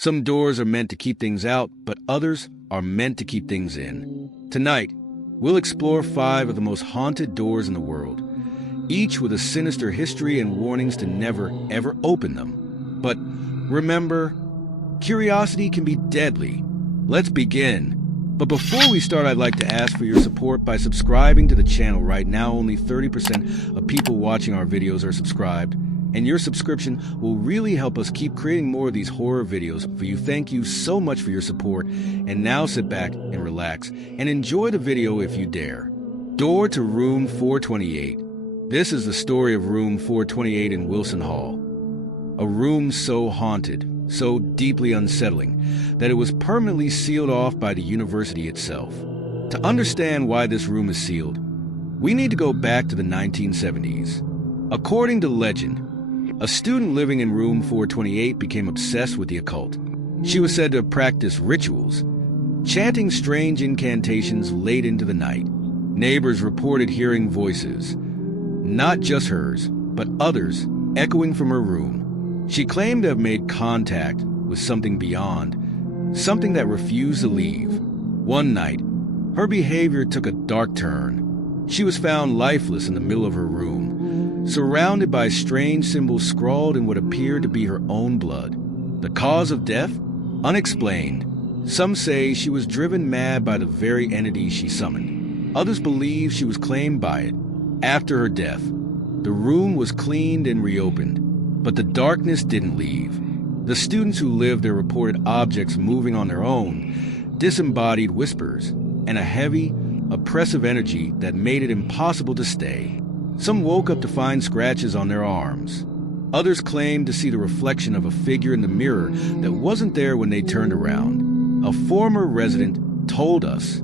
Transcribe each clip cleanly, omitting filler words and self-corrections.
Some doors are meant to keep things out, but others are meant to keep things in. Tonight, we'll explore 5 of the most haunted doors in the world, each with a sinister history and warnings to never, ever open them. But remember, curiosity can be deadly. Let's begin. But before we start, I'd like to ask for your support by subscribing to the channel. Right now, only 30% of people watching our videos are subscribed, and your subscription will really help us keep creating more of these horror videos for you. Thank you so much for your support, and now sit back and relax and enjoy the video if you dare. Door to Room 428. This is the story of Room 428 in Wilson Hall. A room so haunted, so deeply unsettling, that it was permanently sealed off by the university itself. To understand why this room is sealed, we need to go back to the 1970s. According to legend, a student living in room 428 became obsessed with the occult. She was said to have practiced rituals, chanting strange incantations late into the night. Neighbors reported hearing voices, not just hers, but others, echoing from her room. She claimed to have made contact with something beyond, something that refused to leave. One night, her behavior took a dark turn. She was found lifeless in the middle of her room, surrounded by strange symbols scrawled in what appeared to be her own blood. The cause of death? Unexplained. Some say she was driven mad by the very entity she summoned. Others believe she was claimed by it. After her death, the room was cleaned and reopened, but the darkness didn't leave. The students who lived there reported objects moving on their own, disembodied whispers, and a heavy, oppressive energy that made it impossible to stay. Some woke up to find scratches on their arms. Others claimed to see the reflection of a figure in the mirror that wasn't there when they turned around. A former resident told us,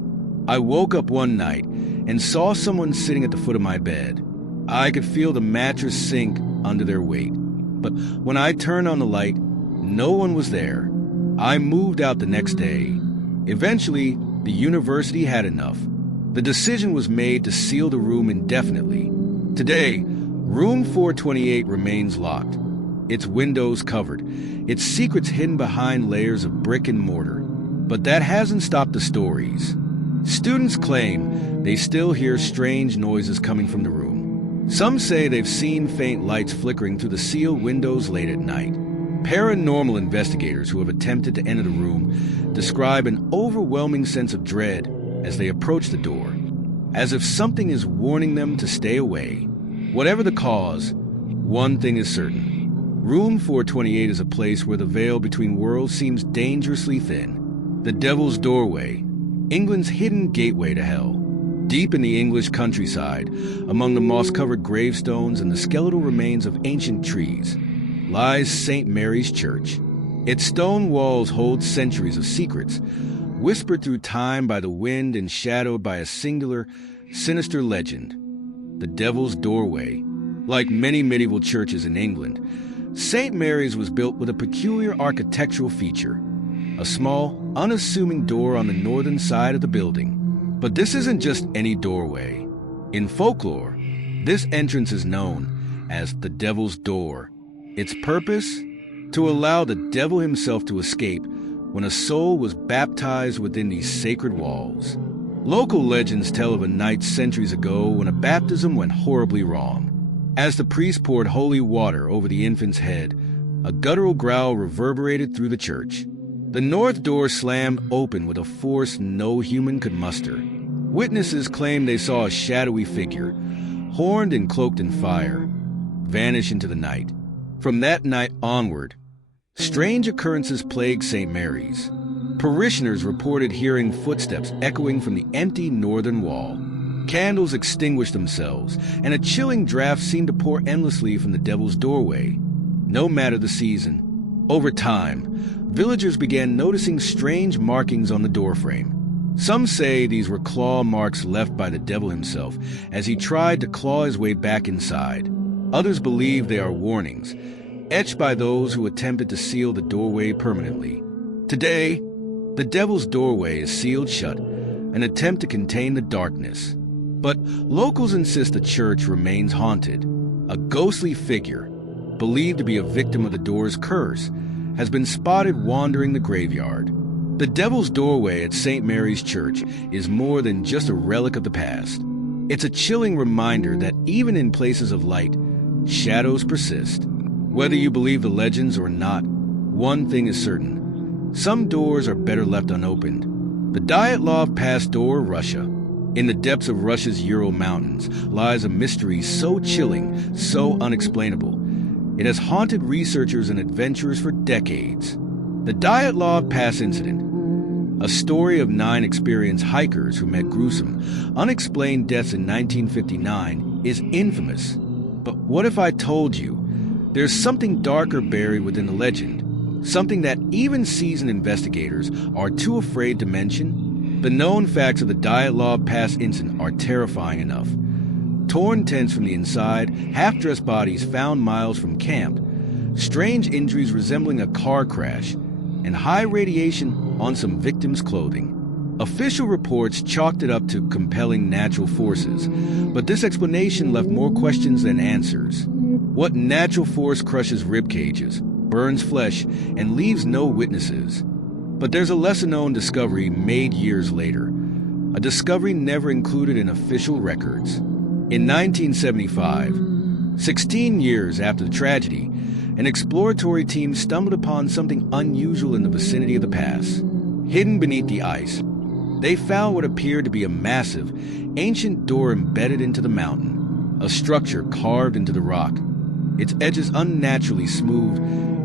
"I woke up one night and saw someone sitting at the foot of my bed. I could feel the mattress sink under their weight. But when I turned on the light, no one was there. I moved out the next day." Eventually, the university had enough. The decision was made to seal the room indefinitely. Today, room 428 remains locked, its windows covered, its secrets hidden behind layers of brick and mortar. But that hasn't stopped the stories. Students claim they still hear strange noises coming from the room. Some say they've seen faint lights flickering through the sealed windows late at night. Paranormal investigators who have attempted to enter the room describe an overwhelming sense of dread as they approach the door, as if something is warning them to stay away. Whatever the cause, one thing is certain. Room 428 is a place where the veil between worlds seems dangerously thin. The Devil's Doorway, England's hidden gateway to hell. Deep in the English countryside, among the moss-covered gravestones and the skeletal remains of ancient trees, lies St. Mary's Church. Its stone walls hold centuries of secrets, whispered through time by the wind and shadowed by a singular, sinister legend. The Devil's Doorway. Like many medieval churches in England, St. Mary's was built with a peculiar architectural feature, a small, unassuming door on the northern side of the building. But this isn't just any doorway. In folklore, this entrance is known as the Devil's Door. Its purpose? To allow the devil himself to escape when a soul was baptized within these sacred walls. Local legends tell of a night centuries ago when a baptism went horribly wrong. As the priest poured holy water over the infant's head, a guttural growl reverberated through the church. The north door slammed open with a force no human could muster. Witnesses claimed they saw a shadowy figure, horned and cloaked in fire, vanish into the night. From that night onward, strange occurrences plagued St. Mary's. Parishioners reported hearing footsteps echoing from the empty northern wall. Candles extinguished themselves, and a chilling draft seemed to pour endlessly from the Devil's Doorway. No matter the season, over time, villagers began noticing strange markings on the doorframe. Some say these were claw marks left by the devil himself as he tried to claw his way back inside. Others believe they are warnings, etched by those who attempted to seal the doorway permanently. Today, the Devil's Doorway is sealed shut, an attempt to contain the darkness. But locals insist the church remains haunted. A ghostly figure, believed to be a victim of the door's curse, has been spotted wandering the graveyard. The Devil's Doorway at St. Mary's Church is more than just a relic of the past. It's a chilling reminder that even in places of light, shadows persist. Whether you believe the legends or not, one thing is certain. Some doors are better left unopened. The Dyatlov Pass door, Russia. In the depths of Russia's Ural Mountains lies a mystery so chilling, so unexplainable. It has haunted researchers and adventurers for decades. The Dyatlov Pass incident, a story of 9 experienced hikers who met gruesome, unexplained deaths in 1959, is infamous. But what if I told you there's something darker buried within the legend? Something that even seasoned investigators are too afraid to mention? The known facts of the Dyatlov Pass incident are terrifying enough. Torn tents from the inside, half-dressed bodies found miles from camp, strange injuries resembling a car crash, and high radiation on some victims' clothing. Official reports chalked it up to compelling natural forces, but this explanation left more questions than answers. What natural force crushes rib cages, burns flesh, and leaves no witnesses? But there's a lesser-known discovery made years later, a discovery never included in official records. In 1975, 16 years after the tragedy, an exploratory team stumbled upon something unusual in the vicinity of the pass. Hidden beneath the ice, they found what appeared to be a massive, ancient door embedded into the mountain, a structure carved into the rock, its edges unnaturally smooth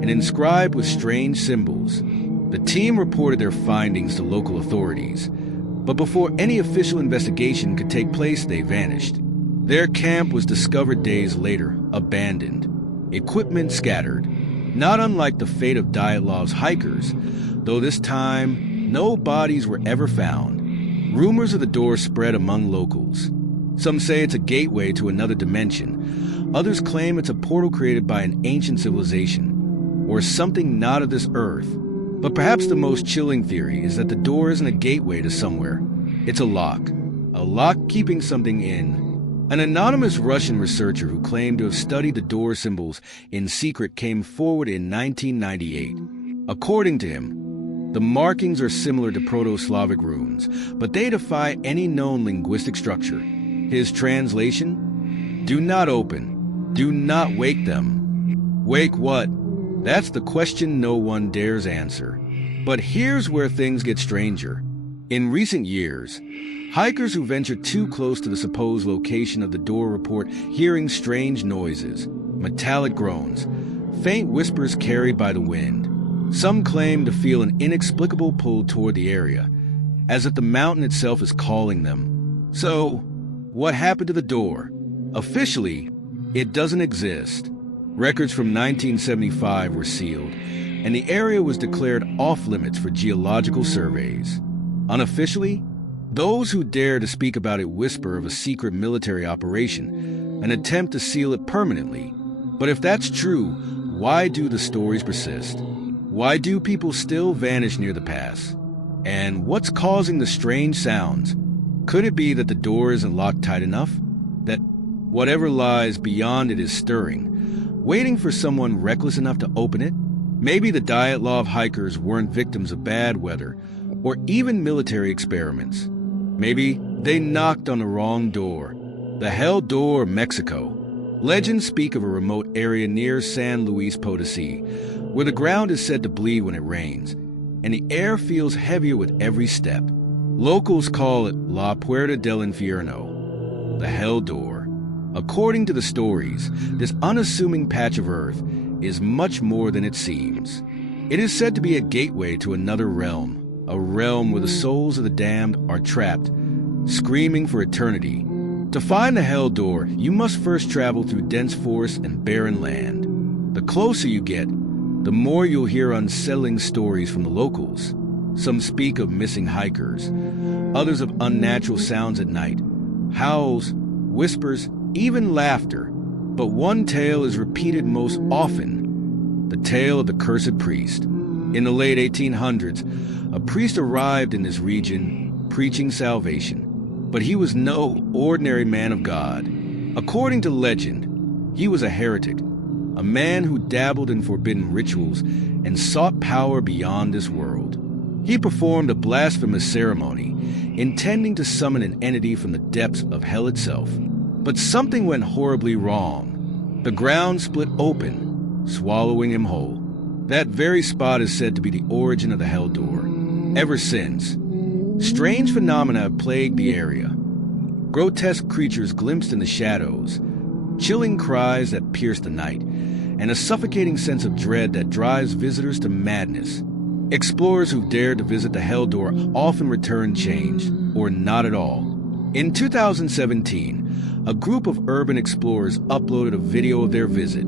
and inscribed with strange symbols. The team reported their findings to local authorities, but before any official investigation could take place, they vanished. Their camp was discovered days later, abandoned, equipment scattered, not unlike the fate of Dyatlov's hikers, though this time no bodies were ever found. Rumors of the door spread among locals. Some say it's a gateway to another dimension. Others claim it's a portal created by an ancient civilization, or something not of this earth. But perhaps the most chilling theory is that the door isn't a gateway to somewhere. It's a lock keeping something in. An anonymous Russian researcher who claimed to have studied the door symbols in secret came forward in 1998. According to him, the markings are similar to Proto-Slavic runes, but they defy any known linguistic structure. His translation? Do not open. Do not wake them. Wake what? That's the question no one dares answer. But here's where things get stranger. In recent years, hikers who venture too close to the supposed location of the door report hearing strange noises, metallic groans, faint whispers carried by the wind. Some claim to feel an inexplicable pull toward the area, as if the mountain itself is calling them. So, what happened to the door? Officially, it doesn't exist. Records from 1975 were sealed, and the area was declared off-limits for geological surveys. Unofficially, those who dare to speak about it whisper of a secret military operation, an attempt to seal it permanently. But if that's true, why do the stories persist? Why do people still vanish near the pass? And what's causing the strange sounds? Could it be that the door isn't locked tight enough? That whatever lies beyond it is stirring, waiting for someone reckless enough to open it? Maybe the Dyatlov hikers weren't victims of bad weather or even military experiments. Maybe they knocked on the wrong door. The Hell Door, Mexico. Legends speak of a remote area near San Luis Potosí, where the ground is said to bleed when it rains, and the air feels heavier with every step. Locals call it La Puerta del Infierno, the Hell Door. According to the stories, this unassuming patch of earth is much more than it seems. It is said to be a gateway to another realm, a realm where the souls of the damned are trapped, screaming for eternity. To find the Hell Door, you must first travel through dense forest and barren land. The closer you get, the more you'll hear unsettling stories from the locals. Some speak of missing hikers, others of unnatural sounds at night, howls, whispers, even laughter. But one tale is repeated most often, the tale of the cursed priest. In the late 1800s, a priest arrived in this region preaching salvation, but he was no ordinary man of God. According to legend, he was a heretic, a man who dabbled in forbidden rituals and sought power beyond this world. He performed a blasphemous ceremony, intending to summon an entity from the depths of hell itself. But something went horribly wrong. The ground split open, swallowing him whole. That very spot is said to be the origin of the Hell Door. Ever since, strange phenomena have plagued the area. Grotesque creatures glimpsed in the shadows, chilling cries that pierce the night, and a suffocating sense of dread that drives visitors to madness. Explorers who've dared to visit the Hell Door often return changed, or not at all. In 2017, a group of urban explorers uploaded a video of their visit.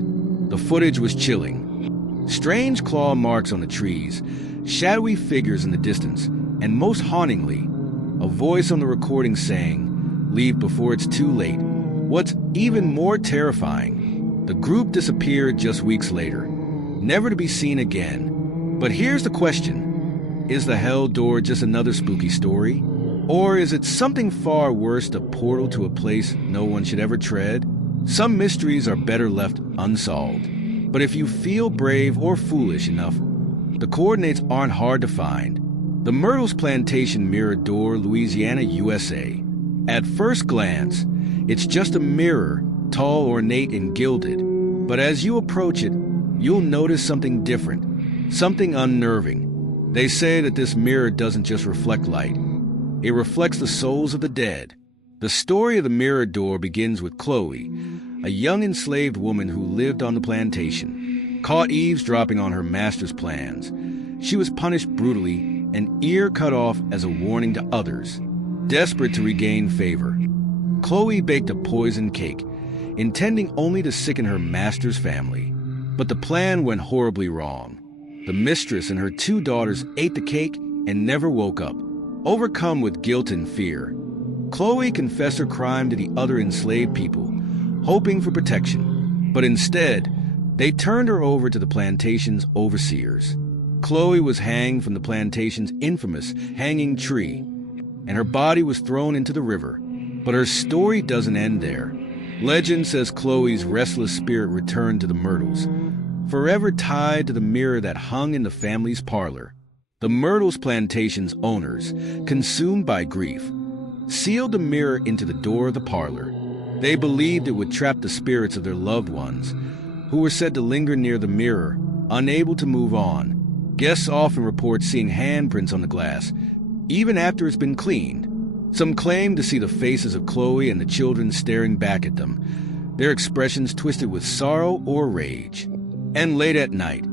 The footage was chilling. Strange claw marks on the trees, shadowy figures in the distance, and most hauntingly, a voice on the recording saying, "Leave before it's too late." What's even more terrifying, the group disappeared just weeks later, never to be seen again. But here's the question. Is the Hell Door just another spooky story? Or is it something far worse, a portal to a place no one should ever tread? Some mysteries are better left unsolved. But if you feel brave or foolish enough, the coordinates aren't hard to find. The Myrtles Plantation Mirror Door, Louisiana, USA. At first glance, it's just a mirror, tall, ornate, and gilded. But as you approach it, you'll notice something different, something unnerving. They say that this mirror doesn't just reflect light. It reflects the souls of the dead. The story of the Mirror Door begins with Chloe, a young enslaved woman who lived on the plantation. Caught eavesdropping on her master's plans, she was punished brutally, an ear cut off as a warning to others. Desperate to regain favor, Chloe baked a poisoned cake, intending only to sicken her master's family. But the plan went horribly wrong. The mistress and her 2 daughters ate the cake and never woke up. Overcome with guilt and fear, Chloe confessed her crime to the other enslaved people, hoping for protection. But instead, they turned her over to the plantation's overseers. Chloe was hanged from the plantation's infamous hanging tree, and her body was thrown into the river. But her story doesn't end there. Legend says Chloe's restless spirit returned to the Myrtles, forever tied to the mirror that hung in the family's parlor. The Myrtles Plantation's owners, consumed by grief, sealed the mirror into the door of the parlor. They believed it would trap the spirits of their loved ones, who were said to linger near the mirror, unable to move on. Guests often report seeing handprints on the glass, even after it's been cleaned. Some claim to see the faces of Chloe and the children staring back at them, their expressions twisted with sorrow or rage. And late at night,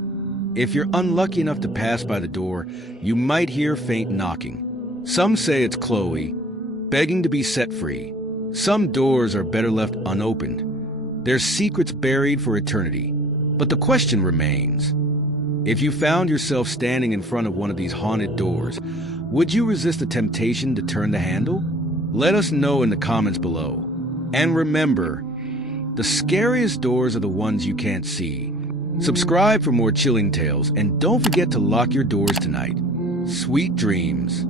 if you're unlucky enough to pass by the door, you might hear faint knocking. Some say it's Chloe, begging to be set free. Some doors are better left unopened, their secrets buried for eternity. But the question remains. If you found yourself standing in front of one of these haunted doors, would you resist the temptation to turn the handle? Let us know in the comments below. And remember, the scariest doors are the ones you can't see. Subscribe for more chilling tales, and don't forget to lock your doors tonight. Sweet dreams.